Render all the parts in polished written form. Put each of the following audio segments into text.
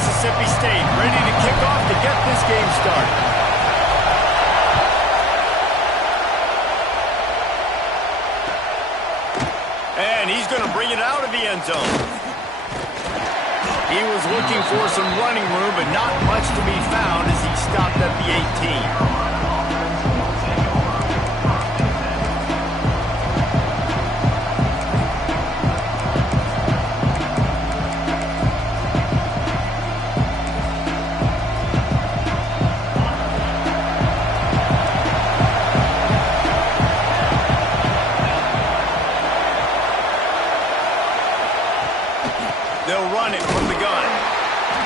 Mississippi State, ready to kick off to get this game started. And he's going to bring it out of the end zone. He was looking for some running room, but not much to be found as he stopped at the 18. They'll run it from the gun.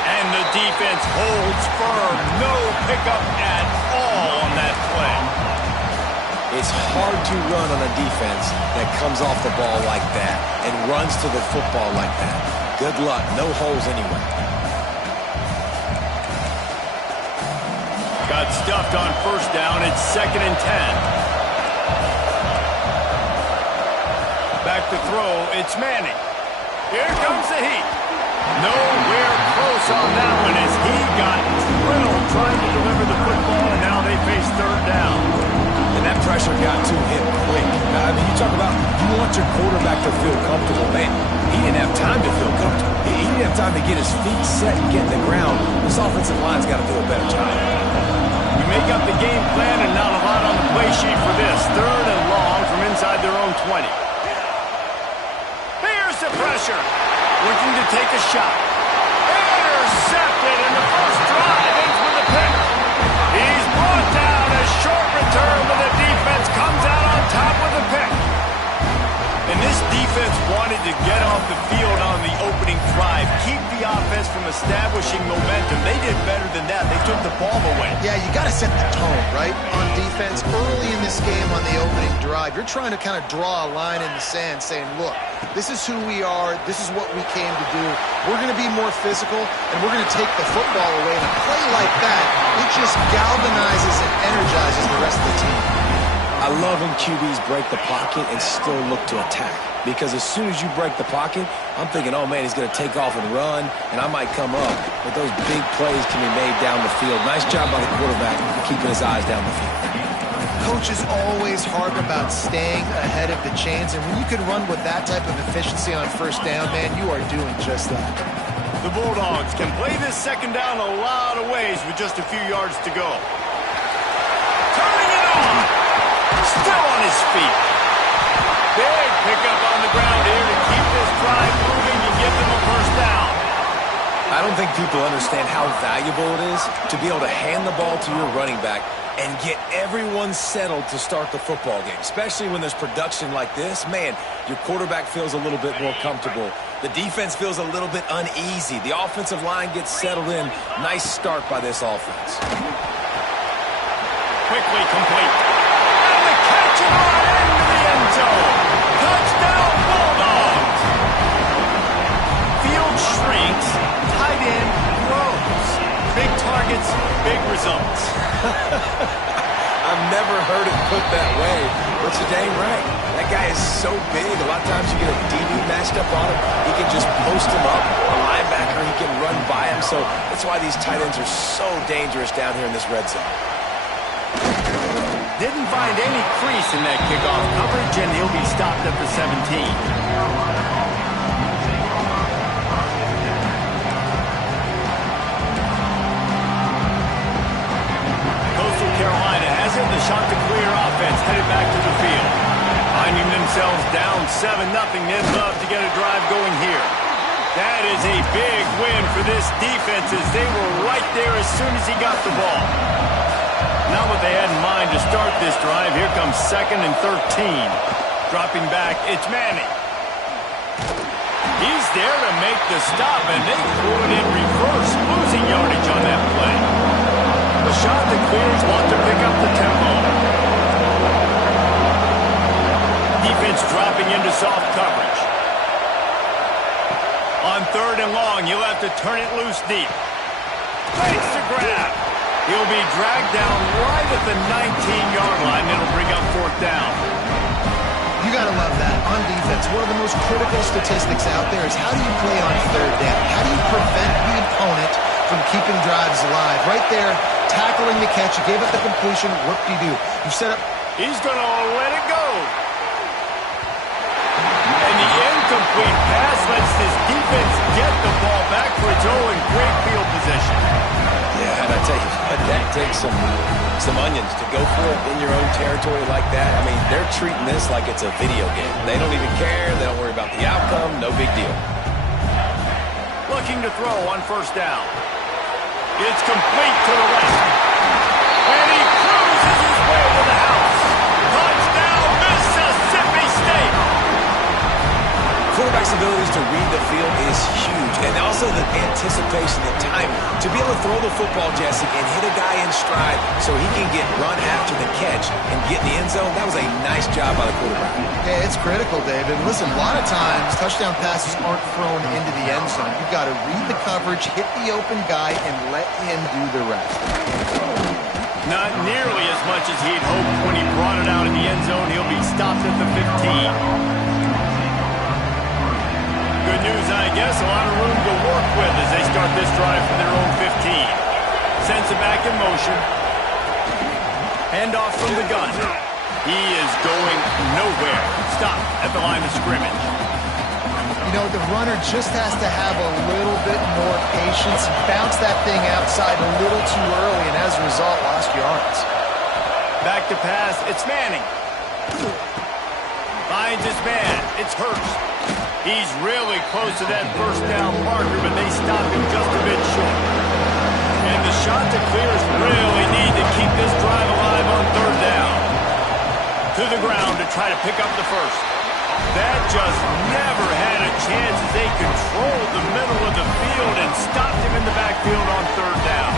And the defense holds firm. No pickup at all on that play. It's hard to run on a defense that comes off the ball like that and runs to the football like that. Good luck. No holes anyway. Got stuffed on first down. It's 2nd and 10. Back to throw. It's Manning. Here comes the heat. Nowhere close on that one as he got drilled trying to deliver the football, and now they face 3rd down. And that pressure got to him quick. I mean, you talk about you want your quarterback to feel comfortable. Man, he didn't have time to feel comfortable. He didn't have time to get his feet set and get in the ground. This offensive line's got to do a better job. We make up the game plan and not a lot on the play sheet for this. 3rd and long from inside their own 20. Here's the pressure. Looking to take a shot. Intercepted, and the first drive ends with a pick. He's brought down. A short return, but the defense comes out on top with a pick. And this defense wanted to get off the field on the opening drive, keep the offense from establishing momentum. They did better than that. They took the ball away. Yeah, you got to set the tone, right, on defense. Early in this game on the opening drive, you're trying to kind of draw a line in the sand saying, look, this is who we are. This is what we came to do. We're going to be more physical, and we're going to take the football away. And a play like that, it just galvanizes and energizes the rest of the team. I love when QBs break the pocket and still look to attack. Because as soon as you break the pocket, I'm thinking, oh, man, he's going to take off and run, and I might come up. But those big plays can be made down the field. Nice job by the quarterback keeping his eyes down the field. Coaches always harp about staying ahead of the chains, and when you can run with that type of efficiency on first down, man, you are doing just that. The Bulldogs can play this 2nd down a lot of ways with just a few yards to go. Turning it on. Still on his feet. Big pickup on the ground here to keep this drive moving and give them a first down. I don't think people understand how valuable it is to be able to hand the ball to your running back and get everyone settled to start the football game, especially when there's production like this. Man, your quarterback feels a little bit more comfortable. The defense feels a little bit uneasy. The offensive line gets settled in. Nice start by this offense. Quickly complete. And the catch it on into the end zone. Touchdown Bulldogs. Field shrinks. Tight end grows. Big targets, big results. I've never heard it put that way, but you're dang right. That guy is so big. A lot of times you get a DB matched up on him. He can just post him up. A linebacker, he can run by him. So that's why these tight ends are so dangerous down here in this red zone. Didn't find any crease in that kickoff coverage, and he'll be stopped at the 17. Carolina has it. The shot to clear offense headed back to the field. Finding themselves down 7-0. They'd love to get a drive going here. That is a big win for this defense as they were right there as soon as he got the ball. Not what they had in mind to start this drive. Here comes 2nd and 13. Dropping back, it's Manning. He's there to make the stop, and they threw it in reverse, losing yardage on that play. The shot that clears want to pick up the tempo. Defense dropping into soft coverage. On 3rd and long, you'll have to turn it loose deep. Fakes the grab. He'll be dragged down right at the 19-yard line. It'll bring up 4th down. You got to love that. On defense, one of the most critical statistics out there is how do you play on 3rd down? How do you prevent the opponent from keeping drives alive. Right there, tackling the catch. You gave up the completion. Whoop-de-doo. You set up. He's going to let it go. And the incomplete pass lets this defense get the ball back for its own great field position. Yeah, and I tell you what, that takes some onions to go for it in your own territory like that. I mean, they're treating this like it's a video game. They don't even care. They don't worry about the outcome. No big deal. Looking to throw on first down. It's complete to the left. And he cruises his way to the house. Touchdown, Mississippi State. Quarterback's abilities to read the field is huge, and also the anticipation, the timing. To be able to throw the football, Jesse, and hit a guy in stride so he can get run after the catch and get in the end zone, that was a nice job by the quarterback. Yeah, it's critical, David. Listen, a lot of times, touchdown passes aren't thrown into the end zone. You've got to read the coverage, hit the open guy, and let him do the rest. Not nearly as much as he'd hoped when he brought it out in the end zone. He'll be stopped at the 15. Good news, I guess. A lot of room to work with as they start this drive from their own 15. Sends it back in motion. Handoff from the gun. He is going nowhere. Stop at the line of scrimmage. You know, the runner just has to have a little bit more patience. Bounce that thing outside a little too early, and as a result, lost yards. Back to pass. It's Manning. Finds his man. It's Hurst. He's really close to that first down marker, but they stop him just a bit short. And the shot to clears really need to keep this drive alive on third down. To the ground to try to pick up the first. That just never had a chance as they controlled the middle of the field and stopped him in the backfield on third down.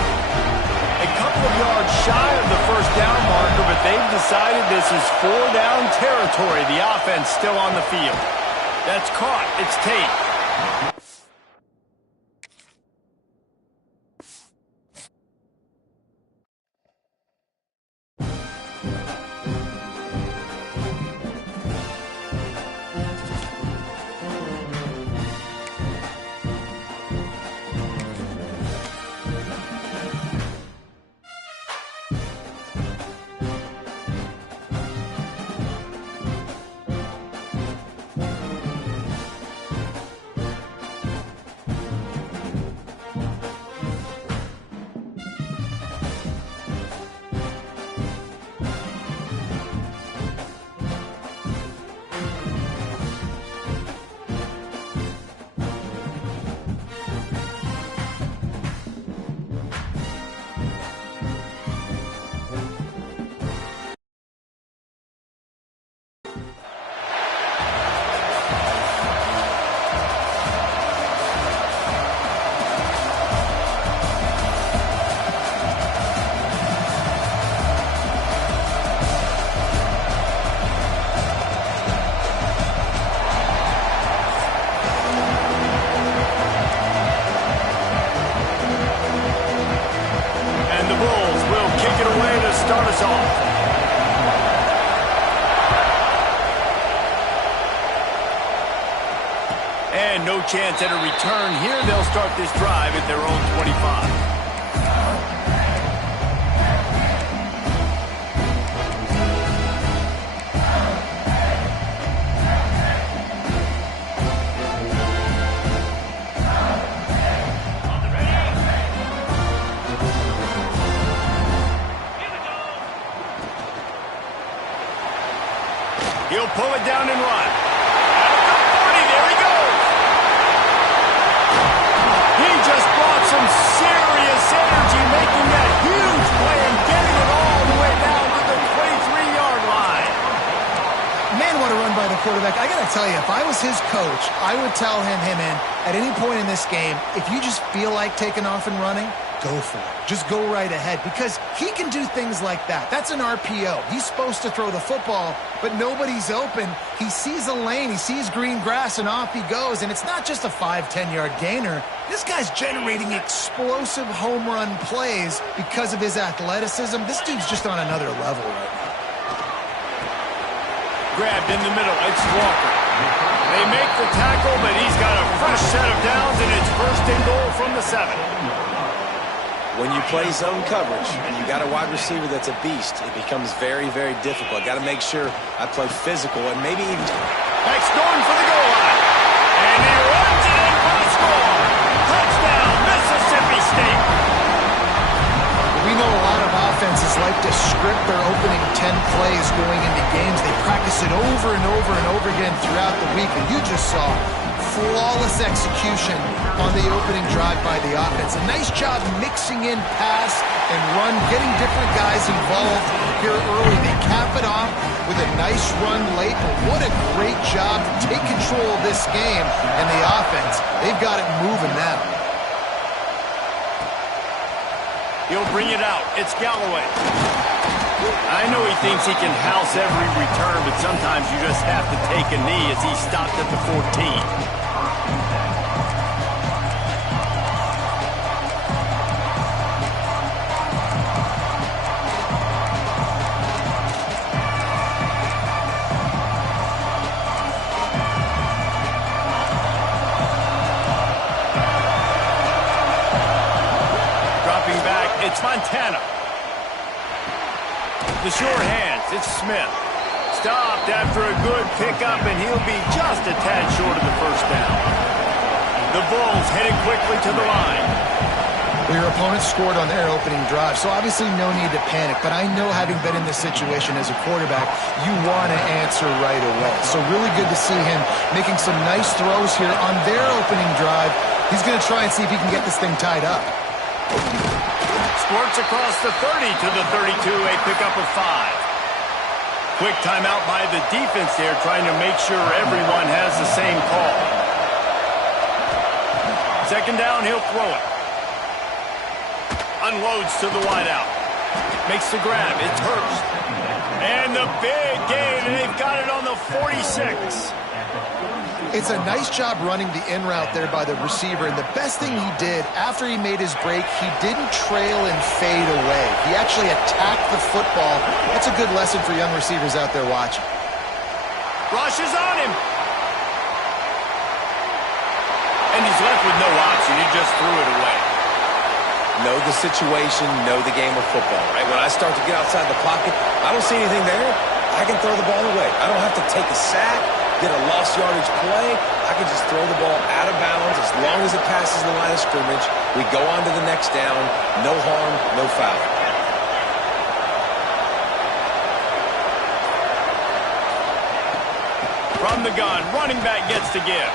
A couple of yards shy of the first down marker, but they've decided this is four-down territory. The offense still on the field. That's caught. It's Tate. And no chance at a return here. They'll start this drive at their own 25. He'll pull it down and run. At the 40, there he goes. He just brought some serious energy, making that huge play and getting it all the way down to the 23-yard line. Man, what a run by the quarterback. I got to tell you, if I was his coach, I would tell him, hey, man, at any point in this game, if you just feel like taking off and running, go for it. Just go right ahead because he can do things like that. That's an RPO. He's supposed to throw the football, but nobody's open. He sees a lane, he sees green grass, and off he goes. And it's not just a 5-10-yard gainer. This guy's generating explosive home run plays because of his athleticism. This dude's just on another level right now. Grabbed in the middle. It's Walker. They make the tackle, but he's got a fresh set of downs, and it's first and goal from the 7. When you play zone coverage and you got a wide receiver that's a beast, it becomes very, very difficult. Got to make sure I play physical and maybe even... Next going for the goal line. And he runs it in for the score. Touchdown, Mississippi State. We know a lot of offenses like to script their opening 10 plays going into games. They practice it over and over and over again throughout the week, and you just saw flawless execution on the opening drive by the offense. A nice job mixing in pass and run, getting different guys involved here early. They cap it off with a nice run late, but what a great job to take control of this game, and the offense, they've got it moving now. He'll bring it out. It's Galloway. I know he thinks he can house every return, but sometimes you just have to take a knee as he stopped at the 14. It's Montana. The sure hands. It's Smith. Stopped after a good pickup, and he'll be just a tad short of the first down. The Bulls headed quickly to the line. Well, your opponent scored on their opening drive, so obviously no need to panic. But I know, having been in this situation as a quarterback, you want to answer right away. So really good to see him making some nice throws here on their opening drive. He's going to try and see if he can get this thing tied up. Squirts across the 30 to the 32, a pickup of 5. Quick timeout by the defense there, trying to make sure everyone has the same call. Second down, he'll throw it. Unloads to the wideout. Makes the grab, it's Hurst. And the big gain, and they've got it on the 46. It's a nice job running the in route there by the receiver, and the best thing he did after he made his break, he didn't trail and fade away. He actually attacked the football. That's a good lesson for young receivers out there watching. Rush is on him. And he's left with no option. He just threw it away. Know the situation, know the game of football, right? When I start to get outside the pocket, I don't see anything there. I can throw the ball away. I don't have to take a sack, get a lost yardage play. I can just throw the ball out of bounds as long as it passes the line of scrimmage. We go on to the next down. No harm, no foul. From the gun, running back gets to give.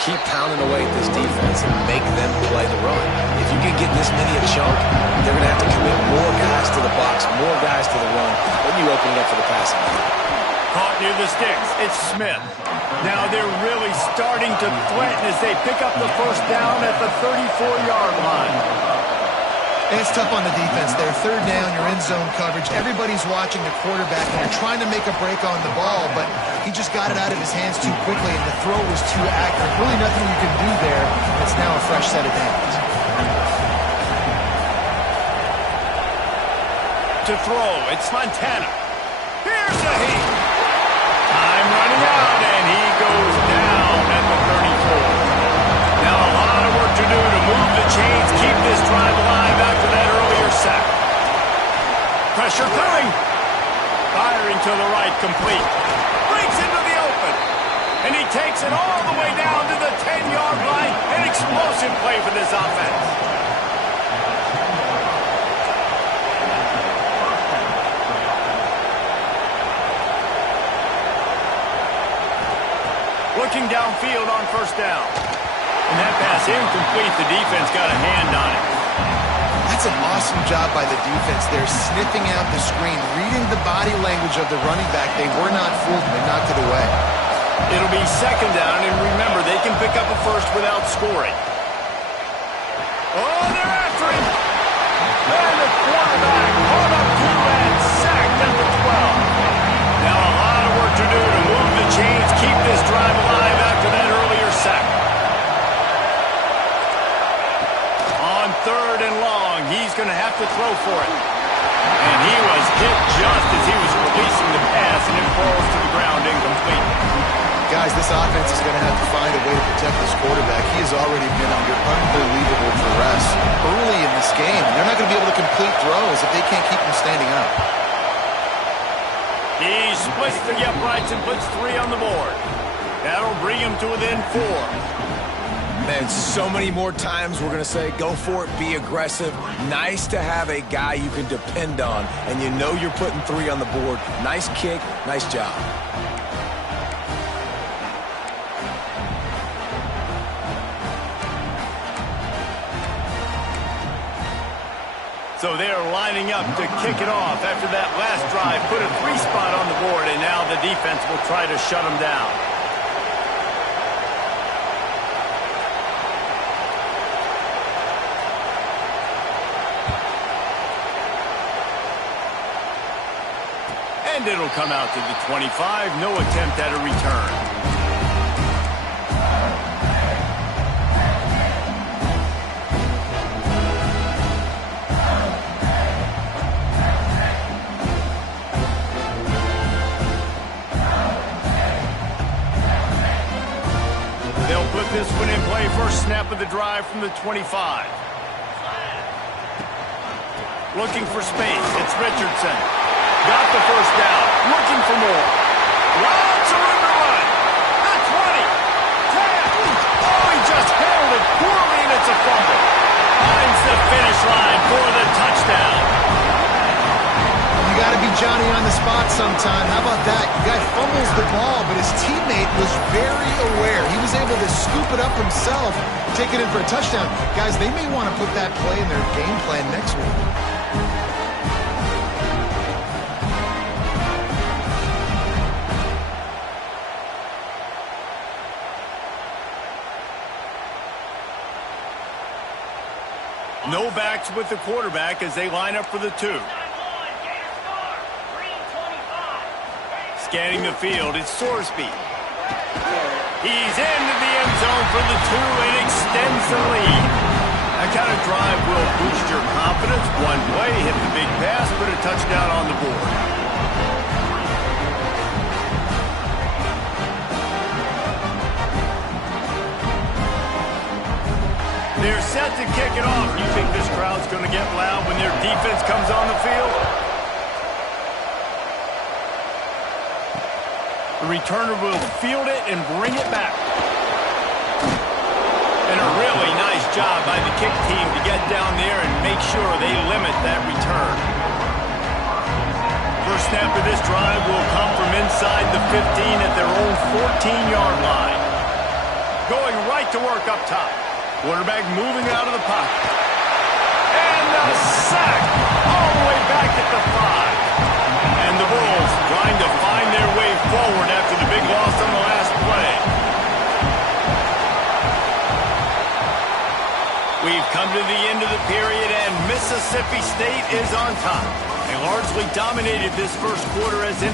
Keep pounding away at this defense and make them play the run. If you can get this many a chunk, they're going to have to commit more guys to the box, more guys to the run, then you open it up for the passing game. Caught near the sticks. It's Smith. Now they're really starting to threaten as they pick up the first down at the 34-yard line. And it's tough on the defense there. Third down, you're in zone coverage. Everybody's watching the quarterback, and they're trying to make a break on the ball, but he just got it out of his hands too quickly, and the throw was too accurate. Really nothing you can do there. It's now a fresh set of downs. To throw, it's Montana. Here's the heat. Time running out, and he goes down at the 34. Now a lot of work to do to move the chains, keep this drive alive after that earlier sack. Pressure coming. Firing to the right, complete. Breaks into the open. And he takes it all the way down to the 10-yard line. An explosive play for this offense. Looking downfield on first down. And that pass incomplete. The defense got a hand on it. That's an awesome job by the defense there, sniffing out the screen, reading the body language of the running back. They were not fooled, and they knocked it away. It'll be second down, and remember, they can pick up a first without scoring. Oh, they're after him. And the quarterback caught up to and sacked at the 12. Now a lot of work to do to move the chains, keep this drive alive after that earlier sack. On third and long, he's going to have to throw for it. And he was hit just as he was releasing the pass, and it falls to the ground incomplete. Guys, this offense is going to have to find a way to protect this quarterback. He has already been under unbelievable duress early in this game. They're not going to be able to complete throws if they can't keep him standing up. He splits the uprights and puts 3 on the board. That'll bring him to within 4. Man, so many more times we're going to say, go for it, be aggressive. Nice to have a guy you can depend on, and you know you're putting 3 on the board. Nice kick, nice job. So they're lining up to kick it off after that last drive. Put a 3 spot on the board, and now the defense will try to shut them down. And it'll come out to the 25. No attempt at a return. They'll put this one in play. First snap of the drive from the 25. Looking for space. It's Richardson. Got the first down. Looking for more. Lots of room to run. The 20. 10. Oh, he just handled it poorly, and it's a fumble. Finds the finish line for the touchdown. You got to be Johnny on the spot sometime. How about that? The guy fumbles the ball, but his teammate was very aware. He was able to scoop it up himself, take it in for a touchdown. Guys, they may want to put that play in their game plan next week. No backs with the quarterback as they line up for the 2. Scanning the field, it's Sorsby. He's into the end zone for the 2 and extends the lead. That kind of drive will boost your confidence. One play, hit the big pass, put a touchdown on the board. They're set to kick it off. You think this crowd's going to get loud when their defense comes on the field? The returner will field it and bring it back. And a really nice job by the kick team to get down there and make sure they limit that return. First snap of this drive will come from inside the 15 at their own 14-yard line. Going right to work up top. Quarterback moving out of the pocket. And a sack all the way back at the 5. And the Bulls trying to find their way forward after the big loss on the last play. We've come to the end of the period, and Mississippi State is on top. They largely dominated this first quarter as in...